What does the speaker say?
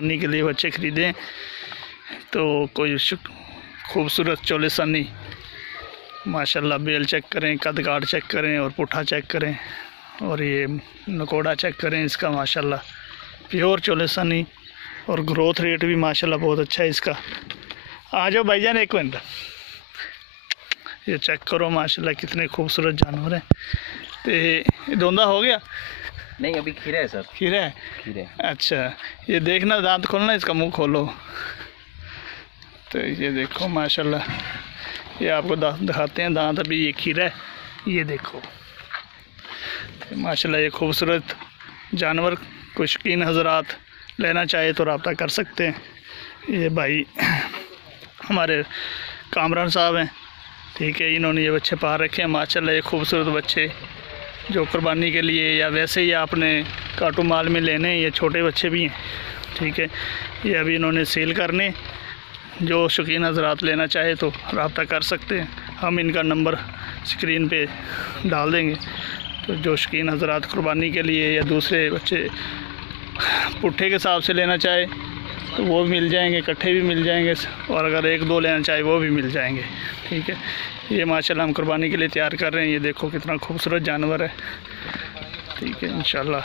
पानी के लिए बच्चे ख़रीदें तो कोई खूबसूरत चोलेसानी माशाल्लाह बेल चेक करें, कदकाठ चेक करें और पुट्ठा चेक करें और ये नकोड़ा चेक करें इसका माशाल्लाह प्योर चोलेसानी और ग्रोथ रेट भी माशाल्लाह बहुत अच्छा है इसका। आ जाओ भाईजान एक मिनट, ये चेक करो माशाल्लाह कितने खूबसूरत जानवर हैं। तो ये दोंदा हो गया? नहीं अभी खीरा है सर। खीरा है? खीरा। अच्छा ये देखना, दांत खोलना, इसका मुंह खोलो। तो ये देखो माशाल्लाह, ये आपको दिखाते हैं दांत। अभी ये खीरा है, ये देखो माशाल्लाह। ये खूबसूरत जानवर को शौकीन हज़रात लेना चाहे तो रब्ता कर सकते हैं। ये भाई हमारे कामरान साहब हैं, ठीक है, इन्होंने ये बच्चे पाल रखे हैं माशाल्लाह। ये खूबसूरत बच्चे जो कुर्बानी के लिए या वैसे ही आपने काटू माल में लेने, ये छोटे बच्चे भी हैं, ठीक है। ये अभी इन्होंने सेल करने, जो शौकीन हज़रात लेना चाहे तो रब्ता कर सकते हैं। हम इनका नंबर स्क्रीन पे डाल देंगे, तो जो शौकीन हज़रात कुर्बानी के लिए या दूसरे बच्चे पुट्ठे के हिसाब से लेना चाहे तो वो भी मिल जाएंगे, इकट्ठे भी मिल जाएंगे, और अगर एक दो लेना चाहे वो भी मिल जाएंगे, ठीक है। ये माशाल्लाह हम कुर्बानी के लिए तैयार कर रहे हैं। ये देखो कितना खूबसूरत जानवर है, ठीक है इंशाल्लाह।